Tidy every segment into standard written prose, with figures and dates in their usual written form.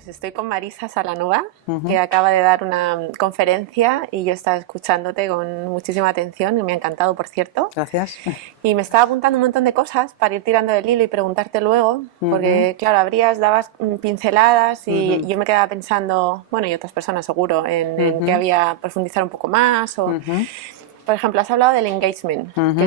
Pues estoy con Marisa Salanova, que acaba de dar una conferencia y yo estaba escuchándote con muchísima atención y me ha encantado, por cierto. Gracias. Y me estaba apuntando un montón de cosas para ir tirando del hilo y preguntarte luego, porque claro, dabas pinceladas y yo me quedaba pensando, bueno, y otras personas seguro, en que había profundizar un poco más o... Por ejemplo, has hablado del engagement, a mí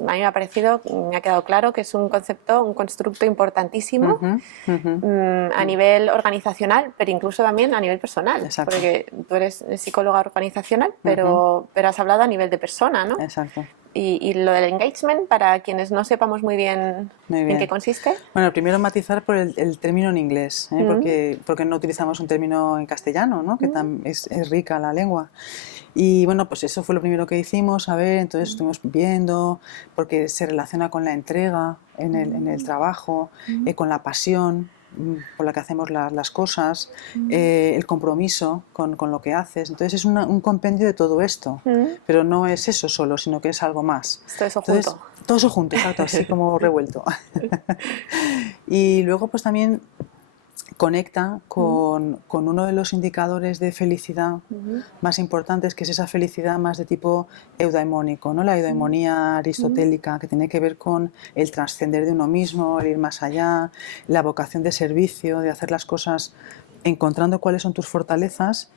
me ha parecido, me ha quedado claro que es un concepto, un constructo importantísimo a nivel organizacional, pero incluso también a nivel personal. Exacto. Porque tú eres psicóloga organizacional, pero has hablado a nivel de persona, ¿no? Exacto. Y lo del engagement, para quienes no sepamos muy bien en qué consiste. Bueno, primero matizar por el término en inglés, porque no utilizamos un término en castellano, ¿no? Que es rica la lengua. Y bueno, pues eso fue lo primero que hicimos, a ver, entonces estuvimos viendo, porque se relaciona con la entrega en el trabajo, con la pasión por la que hacemos las cosas, el compromiso con lo que haces. Entonces es un compendio de todo esto, pero no es eso solo, sino que es algo más. Todo eso junto. Todo eso junto, exacto, así como revuelto. Y luego pues también conecta con uno de los indicadores de felicidad más importantes, que es esa felicidad más de tipo eudaimónico, ¿no? La eudaimonía aristotélica, que tiene que ver con el trascender de uno mismo, el ir más allá, la vocación de servicio, de hacer las cosas encontrando cuáles son tus fortalezas,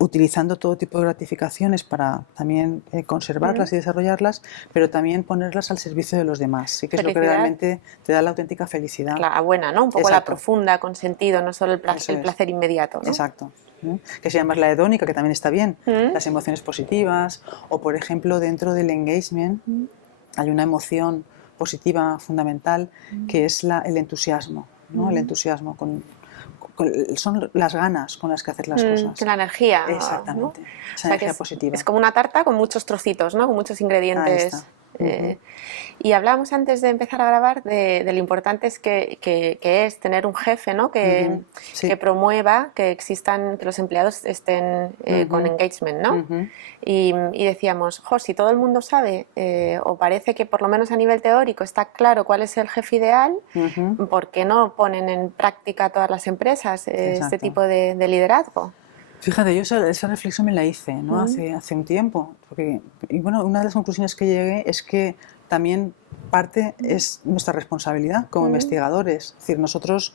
utilizando todo tipo de gratificaciones para también conservarlas y desarrollarlas, pero también ponerlas al servicio de los demás, y que felicidad. Es lo que realmente te da la auténtica felicidad. La buena, ¿no? Un poco la profunda, con sentido, no solo el placer inmediato, ¿no? Exacto. Que se llama la hedónica, que también está bien, las emociones positivas, o por ejemplo dentro del engagement hay una emoción positiva fundamental que es el entusiasmo, ¿no? El entusiasmo son las ganas con las que hacer las cosas. La energía. Exactamente, ¿no? esa energía positiva. Es como una tarta con muchos trocitos, ¿no? Con muchos ingredientes. Y hablábamos antes de empezar a grabar de lo importante que es tener un jefe, ¿no? Que promueva que existan, que los empleados estén con engagement, ¿no? Y decíamos, si todo el mundo sabe o parece que por lo menos a nivel teórico está claro cuál es el jefe ideal, ¿por qué no ponen en práctica todas las empresas este tipo de liderazgo? Fíjate, yo esa reflexión me la hice, ¿no? hace un tiempo. Y bueno, una de las conclusiones que llegué es que también parte es nuestra responsabilidad como investigadores. Es decir, nosotros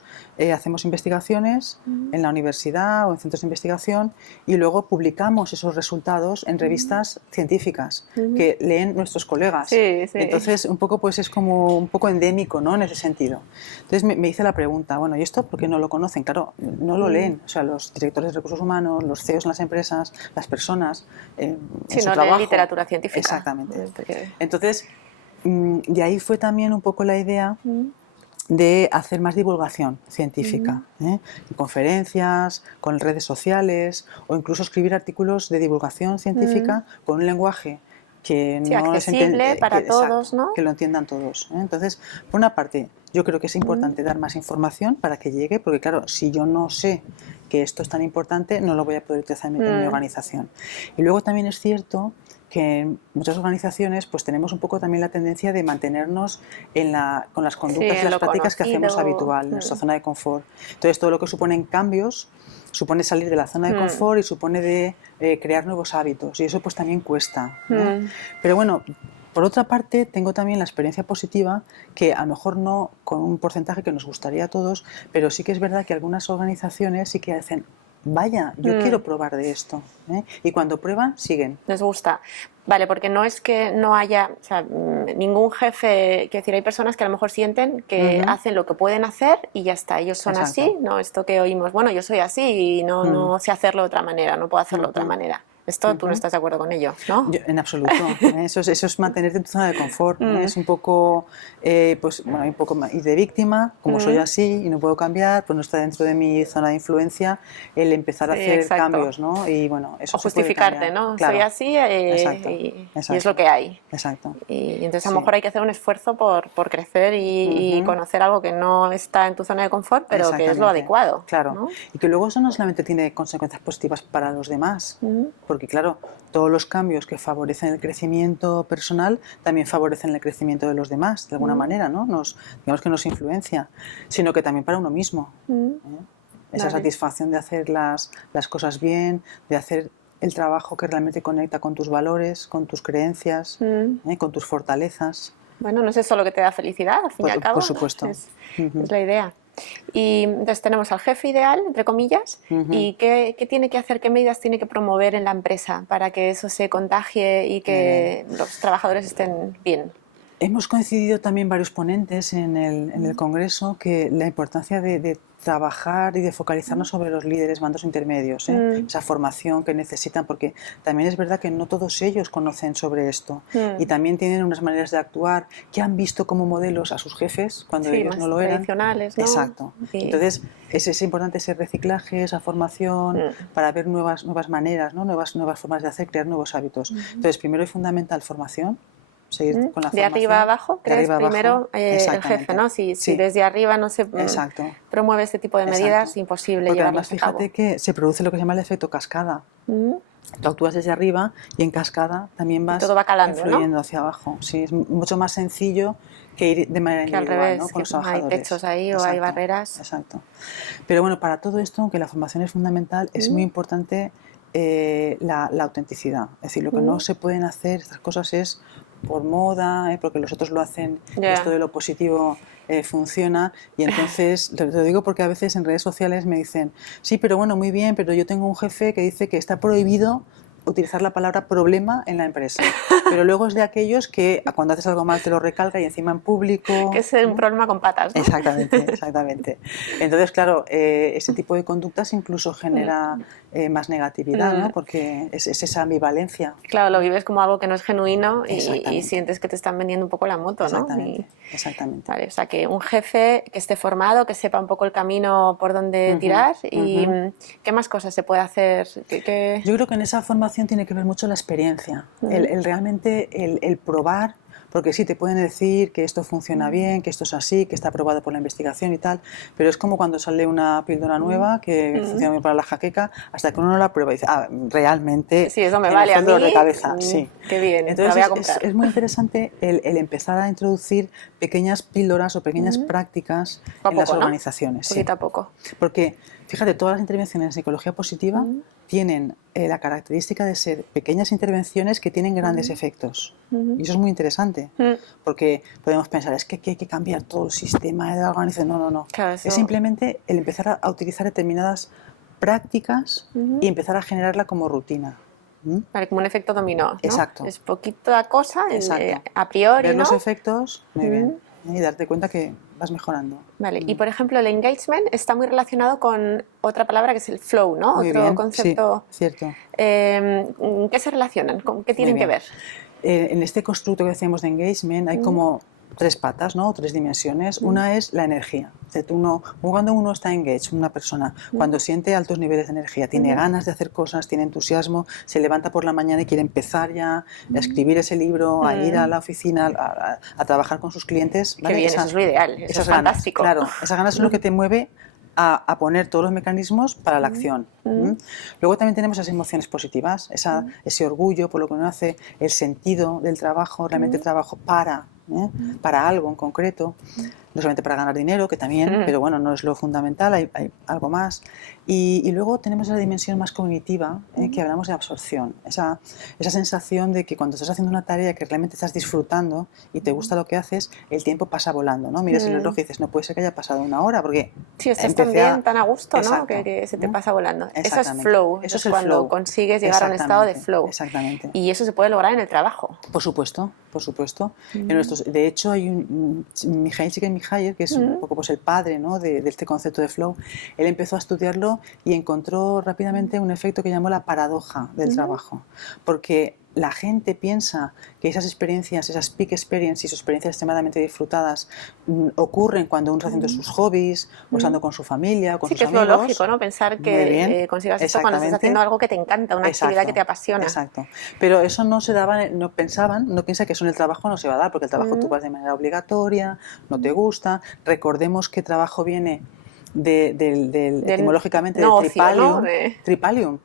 hacemos investigaciones en la universidad o en centros de investigación y luego publicamos esos resultados en revistas científicas que leen nuestros colegas. Sí, sí. Entonces, un poco pues es como un poco endémico, ¿no? En ese sentido. Entonces me hice la pregunta, bueno, ¿y esto por qué no lo conocen? Claro, no lo leen. O sea, los directores de recursos humanos, los CEOs en las empresas, las personas en su trabajo. Leen literatura científica. Exactamente. Entonces, de ahí fue también un poco la idea de hacer más divulgación científica, en conferencias, con redes sociales, o incluso escribir artículos de divulgación científica con un lenguaje que no es accesible para todos, exacto, ¿no? que lo entiendan todos. Entonces, por una parte, yo creo que es importante dar más información para que llegue, porque claro, si yo no sé que esto es tan importante, no lo voy a poder utilizar en mi organización. Y luego también es cierto que en muchas organizaciones pues tenemos un poco también la tendencia de mantenernos con las conductas y las prácticas que hacemos habitual, en nuestra zona de confort. Entonces, todo lo que suponen cambios supone salir de la zona de confort y supone de crear nuevos hábitos, y eso pues también cuesta, ¿no? Pero bueno, por otra parte, tengo también la experiencia positiva, que a lo mejor no con un porcentaje que nos gustaría a todos, pero sí que es verdad que algunas organizaciones sí que hacen, vaya, yo quiero probar de esto, y cuando prueban, siguen. Les gusta. Vale, porque no es que no haya, o sea, ningún jefe, quiero decir, hay personas que a lo mejor sienten que hacen lo que pueden hacer y ya está, ellos son así, no esto que oímos, bueno, yo soy así y no sé hacerlo de otra manera, no puedo hacerlo de otra manera. Esto tú no estás de acuerdo con ello, ¿no? Yo, en absoluto. Eso es mantenerte en tu zona de confort. Es un poco, pues, bueno, un poco ir de víctima, como soy así y no puedo cambiar, pues no está dentro de mi zona de influencia el empezar a hacer cambios, ¿no? Y bueno, eso o justificarte, ¿no? Claro. Soy así y es lo que hay. Exacto. Y entonces a lo mejor hay que hacer un esfuerzo por crecer y conocer algo que no está en tu zona de confort, pero que es lo adecuado. Claro. ¿no? Y que luego eso no solamente tiene consecuencias positivas para los demás, porque claro, todos los cambios que favorecen el crecimiento personal también favorecen el crecimiento de los demás, de alguna manera, ¿no? Digamos que nos influencia, sino que también para uno mismo. esa satisfacción de hacer las cosas bien, de hacer el trabajo que realmente conecta con tus valores, con tus creencias, con tus fortalezas. Bueno, no es eso lo que te da felicidad, al fin y al cabo. Por supuesto. Es la idea. Y entonces tenemos al jefe ideal, entre comillas, y ¿qué tiene que hacer, qué medidas tiene que promover en la empresa para que eso se contagie y que los trabajadores estén bien? Hemos coincidido también varios ponentes en el Congreso que la importancia de trabajar y de focalizarnos sobre los líderes, mandos intermedios, esa formación que necesitan, porque también es verdad que no todos ellos conocen sobre esto y también tienen unas maneras de actuar que han visto como modelos a sus jefes cuando ellos no lo eran. Tradicionales, ¿no? Exacto. Entonces es importante ese reciclaje, esa formación para ver nuevas maneras, ¿no? nuevas formas de hacer, crear nuevos hábitos. Entonces primero y fundamental formación. Seguir con la formación. De arriba a abajo, crees primero el jefe, ¿no? Si desde arriba no se promueve este tipo de medidas, imposible llevarlas a cabo. Porque además fíjate que se produce lo que se llama el efecto cascada. Tú actúas desde arriba y en cascada también vas todo va calando, influyendo, ¿no? Hacia abajo. Sí, es mucho más sencillo que ir de manera individual, al revés, ¿no? Con los trabajadores. Hay techos ahí o hay barreras. Exacto. Pero bueno, para todo esto, aunque la formación es fundamental, es muy importante la autenticidad. Es decir, lo que no se pueden hacer estas cosas es por moda, porque los otros lo hacen, esto de lo positivo funciona, y entonces, te lo digo porque a veces en redes sociales me dicen, sí, pero bueno, muy bien, pero yo tengo un jefe que dice que está prohibido utilizar la palabra problema en la empresa, pero luego es de aquellos que cuando haces algo mal te lo recalca y encima en público... Que es un problema con patas, ¿no? Exactamente. Entonces, claro, ese tipo de conductas incluso genera más negatividad, ¿no? Porque es esa ambivalencia. Claro, lo vives como algo que no es genuino y sientes que te están vendiendo un poco la moto, ¿no? Exactamente. Vale, o sea, que un jefe que esté formado, que sepa un poco el camino por donde tirar y ¿qué más cosas se puede hacer? Yo creo que en esa formación tiene que ver mucho la experiencia, realmente el probar, porque sí, te pueden decir que esto funciona bien, que esto es así, que está aprobado por la investigación y tal, pero es como cuando sale una píldora nueva que funciona bien para la jaqueca, hasta que uno no la prueba y dice, realmente... Sí, eso me vale a mí. De cabeza, sí. Qué bien, entonces me voy a comprar. es muy interesante el empezar a introducir pequeñas píldoras o pequeñas prácticas en las organizaciones. Poquito a poco. Porque, fíjate, todas las intervenciones en psicología positiva tienen la característica de ser pequeñas intervenciones que tienen grandes efectos. Y eso es muy interesante, porque podemos pensar, es que hay que cambiar todo el sistema de la organización. No. Claro, es simplemente el empezar a utilizar determinadas prácticas y empezar a generarla como rutina. Vale, como un efecto dominó, ¿no? Exacto. Es poquita cosa, a priori, ver ¿no? los efectos, muy bien, y darte cuenta que vas mejorando. Vale, y por ejemplo el engagement está muy relacionado con otra palabra que es el flow, ¿no? Muy Otro bien, concepto. Sí, cierto. ¿Qué se relacionan? ¿Qué tienen que ver? En este constructo que decíamos de engagement hay como tres patas, ¿no? Tres dimensiones. Una es la energía. Cuando uno está engaged, una persona, cuando siente altos niveles de energía, tiene ganas de hacer cosas, tiene entusiasmo, se levanta por la mañana y quiere empezar ya a escribir ese libro, a ir a la oficina, a trabajar con sus clientes. ¿Vale? Qué bien, eso es lo ideal, eso es fantástico. Claro, esas ganas son lo que te mueve a poner todos los mecanismos para la acción. Luego también tenemos esas emociones positivas, ese orgullo por lo que uno hace, el sentido del trabajo, realmente el trabajo para algo en concreto, no solamente para ganar dinero, que también, pero bueno, no es lo fundamental, hay algo más. Y luego tenemos esa dimensión más cognitiva, que hablamos de absorción, esa sensación de que cuando estás haciendo una tarea que realmente estás disfrutando y te gusta lo que haces, el tiempo pasa volando, ¿no? Miras el reloj y dices, no puede ser que haya pasado una hora, porque sí, estás también tan a gusto, ¿no? Que se te pasa volando. Eso es flow, eso es cuando flow. Consigues llegar a un estado de flow. Exactamente. Y eso se puede lograr en el trabajo. Por supuesto. De hecho, hay Mihaly Csikszentmihalyi, que es un poco pues, el padre, ¿no? de este concepto de flow. Él empezó a estudiarlo y encontró rápidamente un efecto que llamó la paradoja del trabajo. Porque la gente piensa que esas experiencias, esas peak experiences, sus experiencias extremadamente disfrutadas, ocurren cuando uno está haciendo sus hobbies, o estando con su familia, o con sus amigos. Sí, que es lo lógico, ¿no? Pensar que consigas esto cuando estás haciendo algo que te encanta, una actividad que te apasiona. Exacto. Pero eso no piensa que eso en el trabajo no se va a dar, porque el trabajo tú vas de manera obligatoria, no te gusta. Recordemos que trabajo viene etimológicamente de tripalium, ¿no? Tripalium,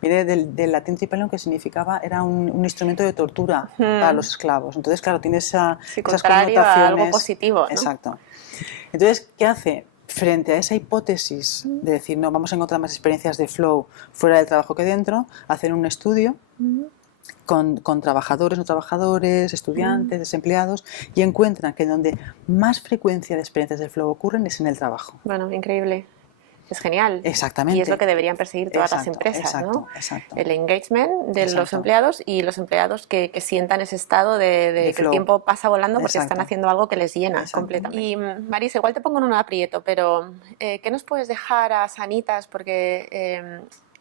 viene del latín tripalium, que significaba, era un instrumento de tortura para los esclavos. Entonces, claro, tiene esas connotaciones. A algo positivo, ¿no? Exacto. Entonces, ¿qué hace? frente a esa hipótesis de decir, no, vamos a encontrar más experiencias de flow fuera del trabajo que dentro, hacer un estudio con trabajadores, no trabajadores, estudiantes, desempleados, y encuentran que donde más frecuencia de experiencias de flow ocurren es en el trabajo. Bueno, increíble. Es genial. Exactamente. Y es lo que deberían perseguir todas las empresas, ¿no? Exacto. El engagement de los empleados y los empleados que sientan ese estado de que el tiempo pasa volando porque están haciendo algo que les llena completamente. Y Marisa, igual te pongo en un aprieto, pero ¿qué nos puedes dejar a Sanitas? Porque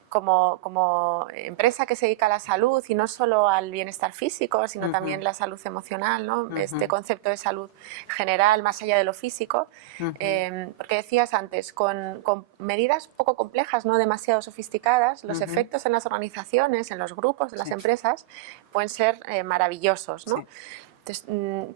como empresa que se dedica a la salud y no solo al bienestar físico, sino también la salud emocional, ¿no? Este concepto de salud general más allá de lo físico, porque decías antes, con medidas poco complejas, no demasiado sofisticadas, los efectos en las organizaciones, en los grupos, en las empresas, pueden ser maravillosos, ¿no? Entonces,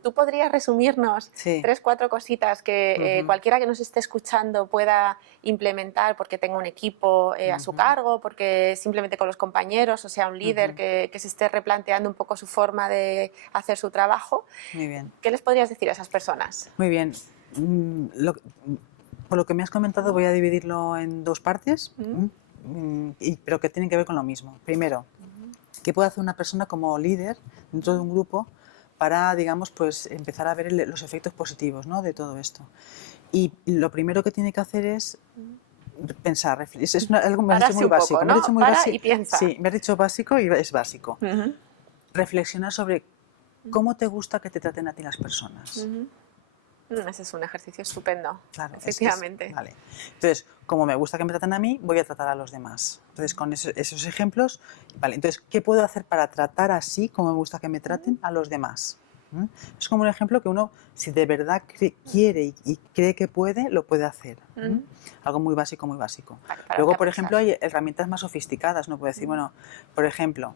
¿tú podrías resumirnos 3, 4 cositas que cualquiera que nos esté escuchando pueda implementar porque tenga un equipo a su cargo, porque simplemente con los compañeros, o sea, un líder que se esté replanteando un poco su forma de hacer su trabajo? Muy bien. ¿Qué les podrías decir a esas personas? Muy bien. Por lo que me has comentado voy a dividirlo en 2 partes, pero que tienen que ver con lo mismo. Primero, ¿qué puede hacer una persona como líder dentro de un grupo para, digamos, pues empezar a ver los efectos positivos, ¿no?, de todo esto? Y lo primero que tiene que hacer es pensar, es algo me has dicho muy básico. Poco, ¿no? Me has dicho muy básico. Y piensa. Sí, me has dicho básico y es básico. Reflexionar sobre cómo te gusta que te traten a ti las personas. Ese es un ejercicio estupendo, claro, efectivamente. Vale. Entonces, como me gusta que me traten a mí, voy a tratar a los demás. Entonces, con esos ejemplos, vale. Entonces, ¿qué puedo hacer para tratar así, como me gusta que me traten, a los demás? Es como un ejemplo que uno, si de verdad quiere y cree que puede, lo puede hacer. Algo muy básico, muy básico. Luego, por ejemplo, hay herramientas más sofisticadas. No puedo decir, bueno, por ejemplo,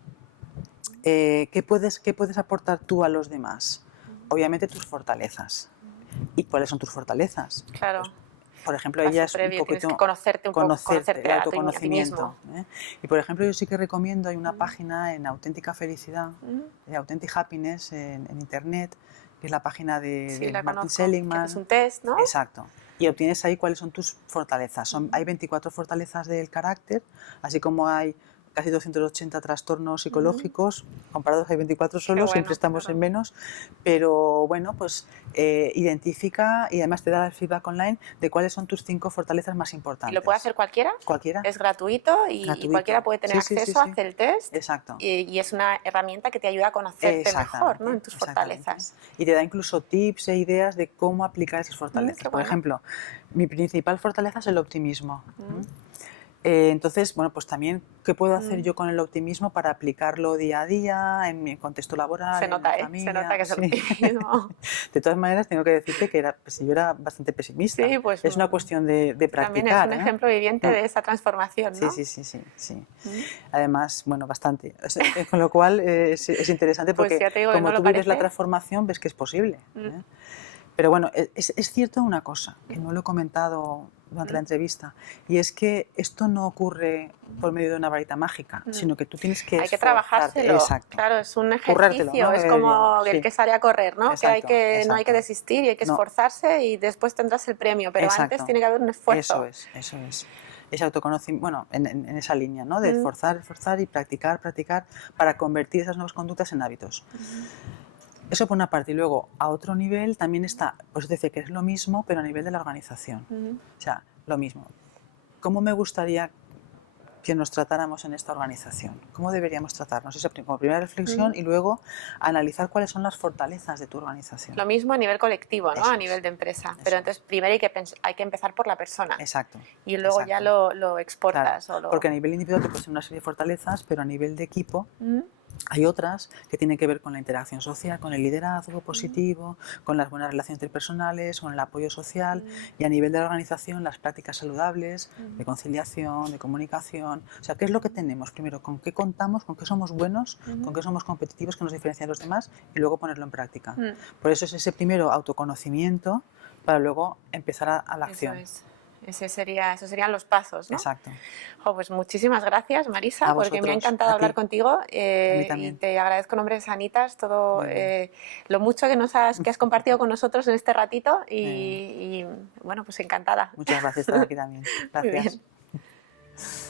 ¿qué puedes aportar tú a los demás? Obviamente tus fortalezas. ¿Y cuáles son tus fortalezas? Claro. Pues, por ejemplo, ella es un poquito conocerte un poco, el autoconocimiento. Y por ejemplo, yo sí que recomiendo, hay una página en Auténtica Felicidad, Authentic Happiness en internet, que es la página de Martin Seligman. Es un test, ¿no? Exacto. Y obtienes ahí cuáles son tus fortalezas. Hay 24 fortalezas del carácter, así como hay casi 280 trastornos psicológicos, comparados hay 24 solo, siempre estamos en menos, pero bueno, pues identifica y además te da el feedback online de cuáles son tus 5 fortalezas más importantes. ¿Y lo puede hacer cualquiera? Cualquiera. Es gratuito y cualquiera puede tener acceso a hacer el test. Exacto. Y es una herramienta que te ayuda a conocerte mejor, ¿no?, en tus fortalezas. Y te da incluso tips e ideas de cómo aplicar esas fortalezas. Por ejemplo, mi principal fortaleza es el optimismo. Entonces, bueno, pues también, ¿qué puedo hacer yo con el optimismo para aplicarlo día a día, en mi contexto laboral, en mi familia? Se nota que es el optimismo. De todas maneras, tengo que decirte que yo era bastante pesimista. Sí, pues, es una cuestión de practicar. También es un ejemplo viviente de esa transformación, ¿no? Sí. Además, bueno, bastante. Con lo cual es interesante porque pues ya te digo, como ¿no tú vives la transformación, ves que es posible. Pero bueno, es cierto una cosa, que no lo he comentado durante la entrevista, y es que esto no ocurre por medio de una varita mágica, sino que tú tienes que hay que trabajárselo. Exacto. Claro, es un ejercicio, ¿no? Es como el que sale a correr, ¿no? Exacto, que no hay que desistir y hay que esforzarse y después tendrás el premio, pero antes tiene que haber un esfuerzo. Eso es. Ese autoconocimiento, bueno, en esa línea, ¿no? De esforzar y practicar para convertir esas nuevas conductas en hábitos. Eso por una parte. Y luego, a otro nivel, también está, pues decir que es lo mismo, pero a nivel de la organización. O sea, lo mismo. ¿Cómo me gustaría que nos tratáramos en esta organización? ¿Cómo deberíamos tratarnos? Esa como primera reflexión y luego analizar cuáles son las fortalezas de tu organización. Lo mismo a nivel colectivo, ¿no? A nivel de empresa. Pero entonces primero hay que empezar por la persona. Exacto. Y luego ya lo exportas. Claro, porque a nivel individual te puedes tener una serie de fortalezas, pero a nivel de equipo hay otras que tienen que ver con la interacción social, con el liderazgo positivo, con las buenas relaciones interpersonales, con el apoyo social y a nivel de la organización las prácticas saludables de conciliación, de comunicación. O sea, ¿qué es lo que tenemos? Primero, ¿con qué contamos? ¿Con qué somos buenos? ¿Con qué somos competitivos que nos diferencian de los demás? Y luego ponerlo en práctica. Por eso es ese primero autoconocimiento para luego empezar a la acción. Eso es. esos serían los pasos, ¿no? Exacto. Pues muchísimas gracias, Marisa, porque me ha encantado hablar contigo. Y te agradezco en nombre de Sanitas todo lo mucho que has compartido con nosotros en este ratito y bueno, pues encantada. Muchas gracias por estar aquí también. Gracias. Muy bien.